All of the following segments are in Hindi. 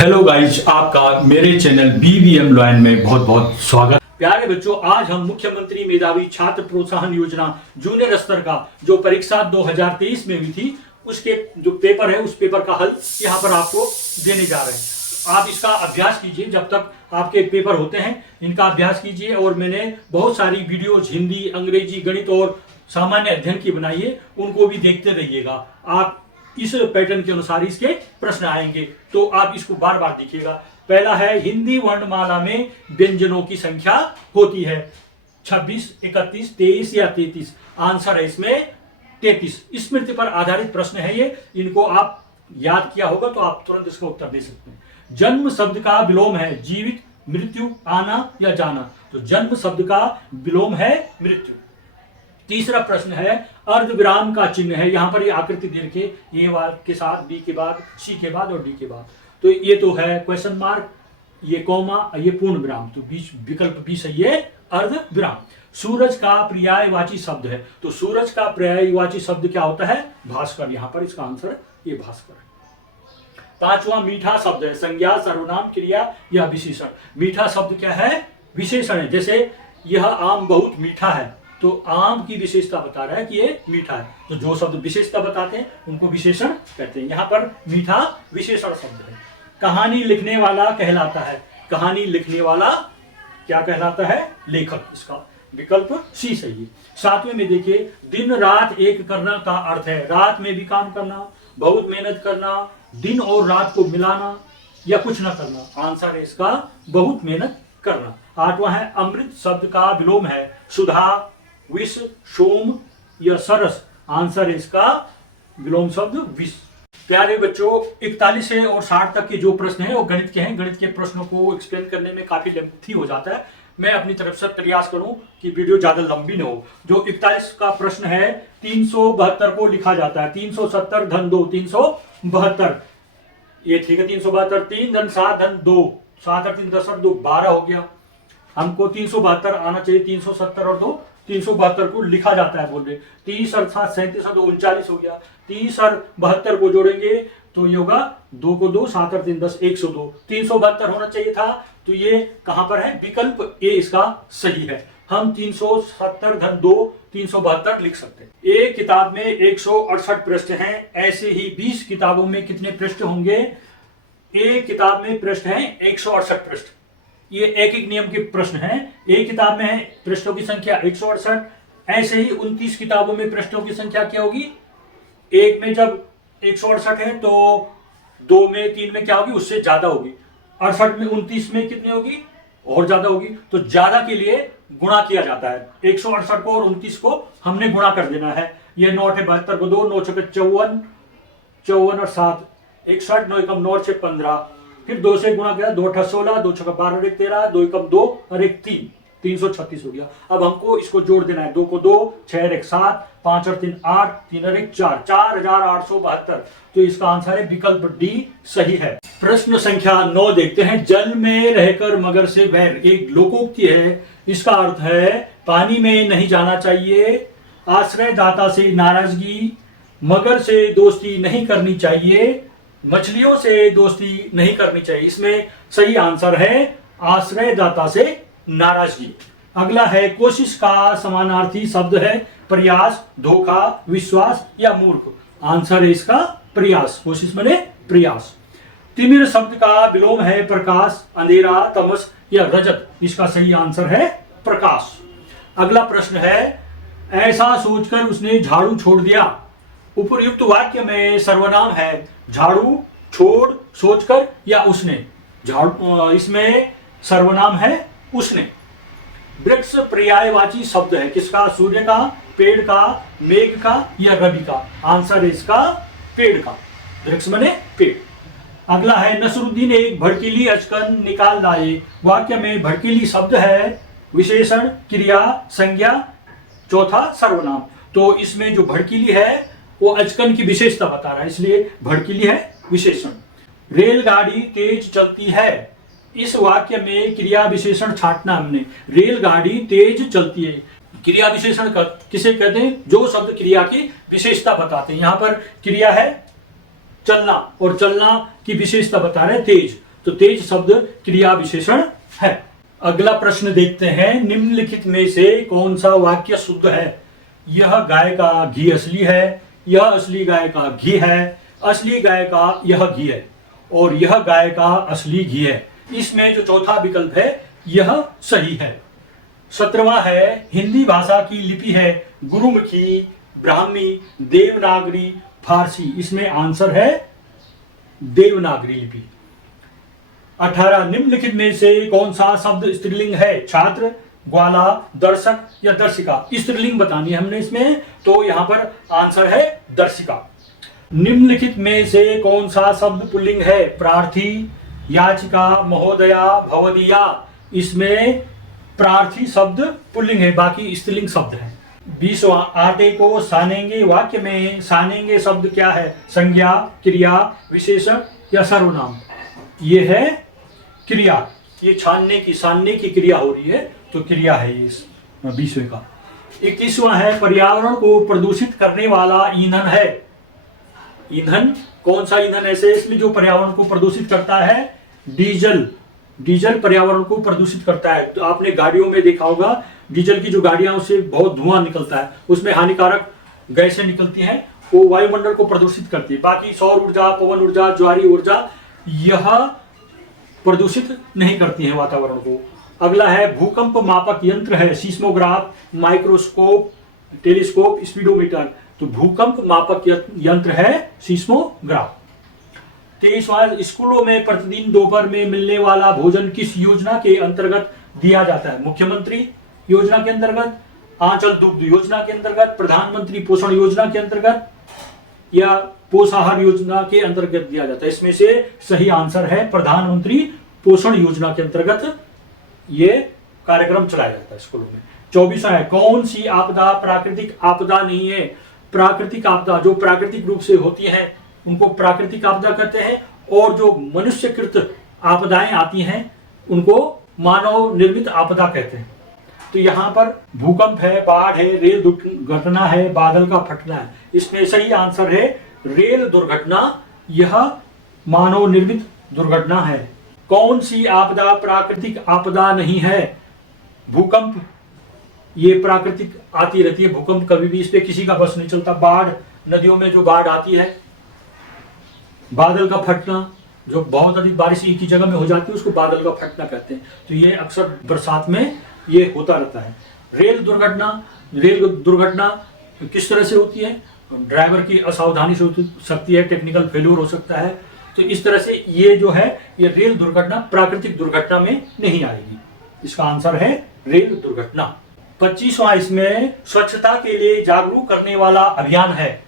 हेलो गाइज, आपका मेरे चैनल BVM लॉयन में बहुत बहुत स्वागत। प्यारे बच्चों, आज हम मुख्यमंत्री मेधावी छात्र प्रोत्साहन योजना जूनियर स्तर का जो परीक्षा 2023 में हुई थी उसके जो पेपर है उस पेपर का हल यहाँ पर आपको देने जा रहे हैं। आप इसका अभ्यास कीजिए, जब तक आपके पेपर होते हैं इनका अभ्यास कीजिए। और मैंने बहुत सारी वीडियोज हिंदी, अंग्रेजी, गणित और सामान्य अध्ययन की बनाई है, उनको भी देखते रहिएगा। आप इस पैटर्न के अनुसार इसके प्रश्न आएंगे, तो आप इसको बार बार देखिएगा। पहला है, हिंदी वर्णमाला में व्यंजनों की संख्या होती है 26, 31, 23 या 33। आंसर है इसमें 33। स्मृति पर आधारित प्रश्न है ये, इनको आप याद किया होगा तो आप तुरंत इसका उत्तर दे सकते हैं। जन्म शब्द का विलोम है जीवित, मृत्यु, आना या जाना। तो जन्म शब्द का विलोम है मृत्यु। तीसरा प्रश्न है, अर्धविराम का चिन्ह है, यहां पर ये आकृति दे रखे ए के साथ, बी के बाद, सी के बाद और डी के बाद। तो ये तो है क्वेश्चन मार्क, ये कॉमा, ये पूर्ण विराम। तो बीच विकल्प बी सही है, अर्धविराम। सूरज का पर्यायवाची शब्द है, तो सूरज का पर्यायवाची शब्द क्या होता है? भास्कर। यहां पर इसका आंसर ये भास्कर है। पांचवा, मीठा शब्द है, संज्ञा, सर्वनाम, क्रिया या विशेषण। मीठा शब्द क्या है? विशेषण है। जैसे यह आम बहुत मीठा है, तो आम की विशेषता बता रहा है कि ये मीठा है। तो जो शब्द विशेषता बताते हैं उनको विशेषण कहते हैं। यहाँ पर मीठा विशेषण शब्द है। कहानी लिखने वाला कहलाता है, कहानी लिखने वाला क्या कहलाता है? लेखक। इसका विकल्प सी सही है। सातवें में देखिए, दिन रात एक करना का अर्थ है रात में भी काम करना, बहुत मेहनत करना, दिन और रात को मिलाना या कुछ ना करना। आंसर है इसका बहुत मेहनत करना। आठवां है, अमृत शब्द का विलोम है सुधा, विष, सोम या सरस। आंसर है इसका विलोम शब्द विष। प्यारे बच्चों, 41 से और 60 तक के जो प्रश्न हैं वो गणित के हैं। गणित के प्रश्नों को एक्सप्लेन करने में काफी लेंथी हो जाता है। मैं अपनी तरफ से प्रयास करूं कि वीडियो ज्यादा लंबी न हो। जो 41 का प्रश्न है, 372 को लिखा जाता है 370 धन 2, 372। ये ठीक है, 372, 3 धन 7 धन 2, 7 और 3 10 और 2 12 हो गया। हमको 372 आना चाहिए, 370 और 2 372 को लिखा जाता है बोल रहे। 30 और 7 37 और 2 39 हो गया। 30 और 72 को जोड़ेंगे तो ये होगा 2 को 2, 7 और 3 10, 102। 372 होना चाहिए था, तो ये कहां पर है? विकल्प ए इसका सही है। हम 370 धन 2 372 लिख सकते हैं। एक किताब में 168 पृष्ठ हैं, ऐसे ही 20 किताबों में कितने पृष्ठ होंगे? एक किताब में पृष्ठ हैं 168 पृष्ठ। ये एक एक नियम के प्रश्न हैं। एक किताब में है पृष्ठों की संख्या 168, ऐसे ही 29 किताबों में पृष्ठों की संख्या क्या होगी? एक में जब 168 है तो 2 में 3 में क्या होगी? उससे ज्यादा होगी। 68 में 29 में कितनी होगी? और ज्यादा होगी। तो ज्यादा के लिए गुणा किया जाता है। 168 को और 29 को हमने गुणा कर देना है। ये 9 है 72 को 2, 9 छक्के 54, 54 और 7 61, 9 एकम 9 से 15, फिर 2 से गुणा किया, 2 8 16, 2 6 12 और 1 13, 2 एकम 2 और 1 3, 336 हो गया। अब हमको इसको जोड़ देना है। 2 को 2, 6 और 1 7, 5 और 3 8, 3 और 1 4, 4872। तो इसका आंसर है विकल्प डी सही है। प्रश्न संख्या 9 देखते हैं। जल में रहकर मगर से वैर, एक लोकोक्ति है। इसका अर्थ है पानी में नहीं जाना चाहिए, आश्रयदाता से नाराजगी, मगर से दोस्ती नहीं करनी चाहिए, मछलियों से दोस्ती नहीं करनी चाहिए। इसमें सही आंसर है आश्रयदाता से नाराजगी। अगला है, कोशिश का समानार्थी शब्द है प्रयास, धोखा, विश्वास या मूर्ख। आंसर है इसका प्रयास। कोशिश माने प्रयास। तिमिर शब्द का विलोम है प्रकाश, अंधेरा, तमस या रजत। इसका सही आंसर है प्रकाश। अगला प्रश्न है, ऐसा सोचकर उसने झाड़ू छोड़ दिया। उपयुक्त वाक्य में सर्वनाम है झाड़ू, छोड़, सोचकर या उसने। झाड़ू, इसमें सर्वनाम है उसने। वृक्ष पर्यायवाची शब्द है किसका? सूर्य का, पेड़ का, मेघ का या रवि का। आंसर है इसका पेड़ का। वृक्ष माने पेड़। अगला है, नसरुद्दीन एक भड़कीली अचकन निकाल लाए। वाक्य में भड़कीली शब्द है विशेषण, क्रिया, संज्ञा, चौथा सर्वनाम। तो इसमें जो भड़कीली है वो अचकन की विशेषता बता रहा है, इसलिए भड़कीली है विशेषण। रेलगाड़ी तेज चलती है। इस वाक्य में क्रिया विशेषण छांटना हमने। रेलगाड़ी तेज चलती है। क्रिया विशेषण किसे कहते हैं? जो शब्द क्रिया की विशेषता बताते हैं। यहां पर क्रिया है चलना, और चलना की विशेषता बता रहे तेज। तो तेज शब्द क्रिया विशेषण है। अगला प्रश्न देखते हैं, निम्नलिखित में से कौन सा वाक्य शुद्ध है? यह गाय का घी असली है, यह असली गाय का घी है, असली गाय का यह घी है, और यह गाय का असली घी है। इसमें जो चौथा विकल्प है यह सही है। 17वां है, हिंदी भाषा की लिपि है गुरुमुखी, ब्राह्मी, देवनागरी, फारसी। इसमें आंसर है देवनागरी लिपि। 18, निम्नलिखित में से कौन सा शब्द स्त्रीलिंग है? छात्र, ग्वाला, दर्शक या दर्शिका। स्त्रीलिंग बतानी है हमने इसमें, तो यहां पर आंसर है दर्शिका। निम्नलिखित में से कौन सा शब्द पुल्लिंग है? प्रार्थी, याचिका, महोदया, भवदीया। इसमें प्रार्थी शब्द पुल्लिंग है, बाकी स्त्रीलिंग शब्द है। 20वां, आटे को सानेंगे वाक्य में सानेंगे शब्द क्या है? संज्ञा, क्रिया, विशेषण या सर्वनाम। ये है क्रिया, ये छानने की सानने की क्रिया हो रही है, तो क्रिया है ये 20वें का। 21वां है, पर्यावरण को प्रदूषित करने वाला ईंधन है। ईंधन कौन सा ईंधन ऐसे इसलिए जो पर्यावरण को प्रदूषित करता है? डीजल। डीजल पर्यावरण को प्रदूषित करता है। तो आपने गाड़ियों में देखा होगा, डीजल की जो गाड़ियां उससे बहुत धुआं निकलता है, उसमें हानिकारक गैसें निकलती हैं, वो वायुमंडल को प्रदूषित करती है। बाकी सौर ऊर्जा, पवन ऊर्जा, ज्वारी ऊर्जा यह प्रदूषित नहीं करती है वातावरण को। अगला है, भूकंप मापक यंत्र है सीस्मोग्राफ, माइक्रोस्कोप, टेलीस्कोप, स्पीडोमीटर। तो भूकंप मापक यंत्र है सीस्मोग्राफ। 23वां, स्कूलों में प्रतिदिन दोपहर में मिलने वाला भोजन किस योजना के अंतर्गत दिया जाता है? मुख्यमंत्री योजना के अंतर्गत, आंचल दुग्ध योजना के अंतर्गत, प्रधानमंत्री पोषण योजना के अंतर्गत या पोषाहार योजना के अंतर्गत दिया जाता है। इसमें से सही आंसर है प्रधानमंत्री पोषण योजना के अंतर्गत ये कार्यक्रम चलाया जाता है स्कूलों में। 24वां है, कौन सी आपदा प्राकृतिक आपदा नहीं है? प्राकृतिक आपदा जो प्राकृतिक रूप से होती है उनको प्राकृतिक आपदा कहते हैं, और जो मनुष्यकृत आपदाएं आती हैं उनको मानव निर्मित आपदा कहते हैं। तो यहाँ पर भूकंप है, बाढ़ है, रेल दुर्घटना है, बादल का फटना है। इसमें सही आंसर है रेल दुर्घटना, यह मानव निर्मित दुर्घटना है। कौन सी आपदा प्राकृतिक आपदा नहीं है? भूकंप ये प्राकृतिक आती रहती है, भूकंप कभी भी इस पे किसी का बस नहीं चलता। बाढ़, नदियों में जो बाढ़ आती है, बादल का फटना, जो बहुत अधिक बारिश एक ही जगह में हो जाती है उसको बादल का फटना कहते हैं। तो ये अक्सर बरसात में ये होता रहता है। रेल दुर्घटना किस तरह से होती है? ड्राइवर की असावधानी से हो सकती है, टेक्निकल फेल्यूर हो सकता है। तो इस तरह से ये जो है ये रेल दुर्घटना प्राकृतिक दुर्घटना में नहीं आएगी। इसका आंसर है रेल दुर्घटना। 25वां, इसमें स्वच्छता के लिए जागरूक करने वाला अभियान है।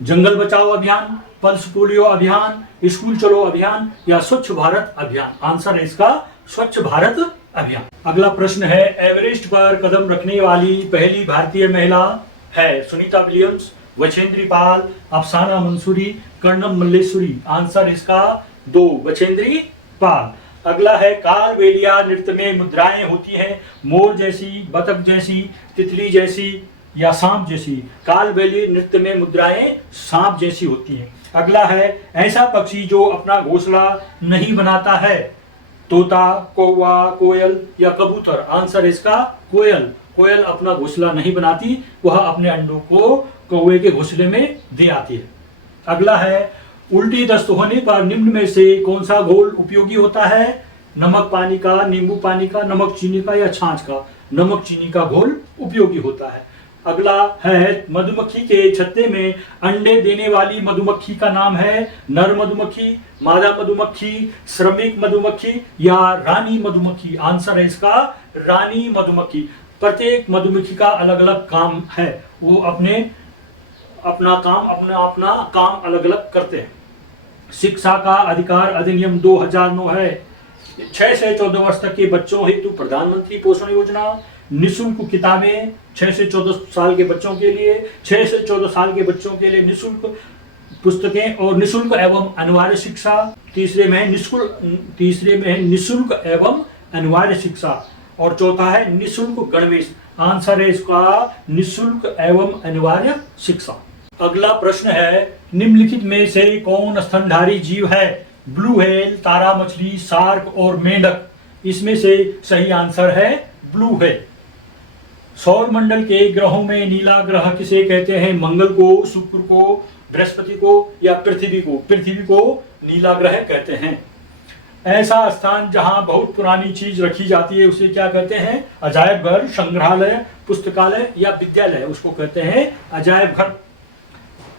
जंगल बचाओ अभियान, पल्स पोलियो अभियान, स्कूल चलो अभियान या स्वच्छ भारत अभियान। आंसर है इसका स्वच्छ भारत अभियान। अगला प्रश्न है, एवरेस्ट पर कदम रखने वाली पहली भारतीय महिला है? सुनीता विलियम्स, बछेंद्री पाल, अफसाना मंसूरी, कर्णम मल्लेश्वरी। आंसर इसका 2, बछेंद्री पाल। अगला है, कालबेलिया नृत्य में मुद्राएं होती हैं मोर जैसी, बतख जैसी, तितली जैसी या सांप जैसी। कालबेलिया नृत्य में मुद्राएं सांप जैसी होती हैं। अगला है, ऐसा पक्षी जो अपना घोंसला नहीं बनाता है? तोता, कौवा, कोयल या कबूतर। आंसर इसका कोयल। कोयल अपना घोंसला नहीं बनाती, वह अपने अंडों को कौवे के घोंसले में दे आती है। अगला है, उल्टी दस्त होने पर निम्न में से कौन सा घोल उपयोगी होता है? नमक पानी का, नींबू पानी का, नमक चीनी का या छाछ का। नमक चीनी का घोल उपयोगी होता है। अगला है, मधुमक्खी के छत्ते में अंडे देने वाली मधुमक्खी का नाम है? नर मधुमक्खी, मादा मधुमक्खी, श्रमिक मधुमक्खी या रानी मधुमक्खी। आंसर है इसका रानी मधुमक्खी। प्रत्येक मधुमक्खी का अलग अलग काम है, वो अपना काम अलग अलग करते हैं। शिक्षा का अधिकार अधिनियम 2009 है। 6 से 14 वर्ष तक के बच्चों हेतु प्रधानमंत्री पोषण योजना, निःशुल्क किताबें 6 से 14 साल के बच्चों के लिए, 6 से 14 साल के बच्चों के लिए निःशुल्क पुस्तकें और निःशुल्क एवं अनिवार्य शिक्षा। तीसरे में है निःशुल्क एवं अनिवार्य शिक्षा, और चौथा है निःशुल्क गणवेश। आंसर है इसका निःशुल्क एवं अनिवार्य शिक्षा। अगला प्रश्न है, निम्नलिखित में से कौन स्तनधारी जीव है? ब्लू व्हेल, तारा मछली, शार्क और मेंढक, इसमें से सही आंसर है ब्लू व्हेल। सौर मंडल के ग्रहों में नीला ग्रह किसे कहते हैं? मंगल को, शुक्र को, बृहस्पति को या पृथ्वी को? पृथ्वी को नीला ग्रह कहते हैं। ऐसा स्थान जहां बहुत पुरानी चीज रखी जाती है उसे क्या कहते हैं? अजायब घर, संग्रहालय, पुस्तकालय या विद्यालय, उसको कहते हैं अजायब घर।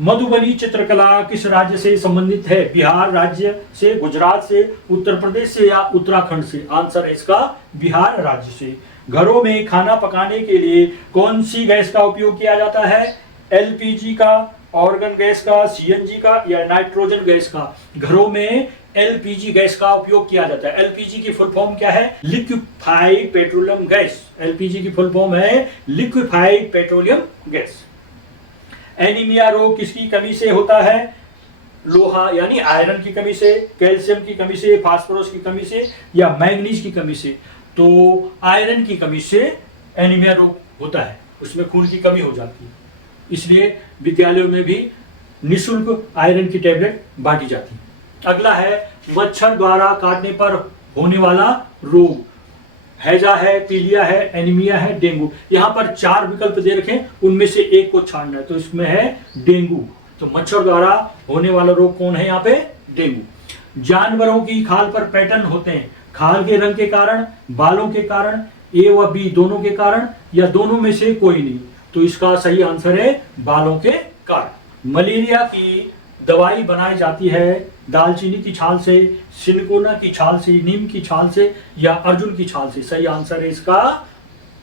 मधुबनी चित्रकला किस राज्य से संबंधित है? बिहार राज्य से, गुजरात से, उत्तर प्रदेश से या उत्तराखंड से? आंसर है इसका बिहार राज्य से। घरों में खाना पकाने के लिए कौन सी गैस का उपयोग किया जाता है? एलपीजी का, ऑर्गन गैस का, सीएनजी का या नाइट्रोजन गैस का? घरों में एलपीजी गैस का उपयोग किया जाता है। एलपीजी की फुल फॉर्म क्या है? Liquefied petroleum gas. एलपीजी की फुल फॉर्म है लिक्विफाइड पेट्रोलियम गैस। एनीमिया रोग किसकी कमी से होता है? लोहा यानी आयरन की कमी से, कैल्शियम की कमी से, फास्फोरस की कमी से या मैग्नीज की कमी से? तो आयरन की कमी से एनीमिया रोग होता है, उसमें खून की कमी हो जाती है। इसलिए विद्यालयों में भी निःशुल्क आयरन की टैबलेट बांटी जाती है। अगला है मच्छर द्वारा काटने पर होने वाला रोग। हैजा है, पीलिया है, एनीमिया है, डेंगू। यहाँ पर 4 विकल्प दे रखे, उनमें से एक को छानना है, तो इसमें है डेंगू। तो मच्छर द्वारा होने वाला रोग कौन है यहाँ पे? डेंगू। जानवरों की खाल पर पैटर्न होते हैं, खाल के रंग के कारण, बालों के कारण, ए व बी दोनों के कारण या दोनों में से कोई नहीं? तो इसका सही आंसर है बालों के कारण। मलेरिया की दवाई बनाई जाती है दालचीनी की छाल से, सिनकोना की छाल से, नीम की छाल से या अर्जुन की छाल से? सही आंसर है इसका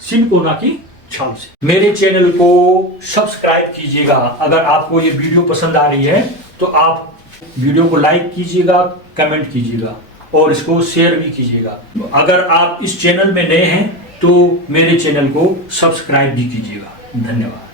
सिनकोना की छाल से। मेरे चैनल को सब्सक्राइब कीजिएगा। अगर आपको ये वीडियो पसंद आ रही है तो आप वीडियो को लाइक कीजिएगा, कमेंट कीजिएगा और इसको शेयर भी कीजिएगा। अगर आप इस चैनल में नए हैं तो मेरे चैनल को सब्सक्राइब भी कीजिएगा। धन्यवाद।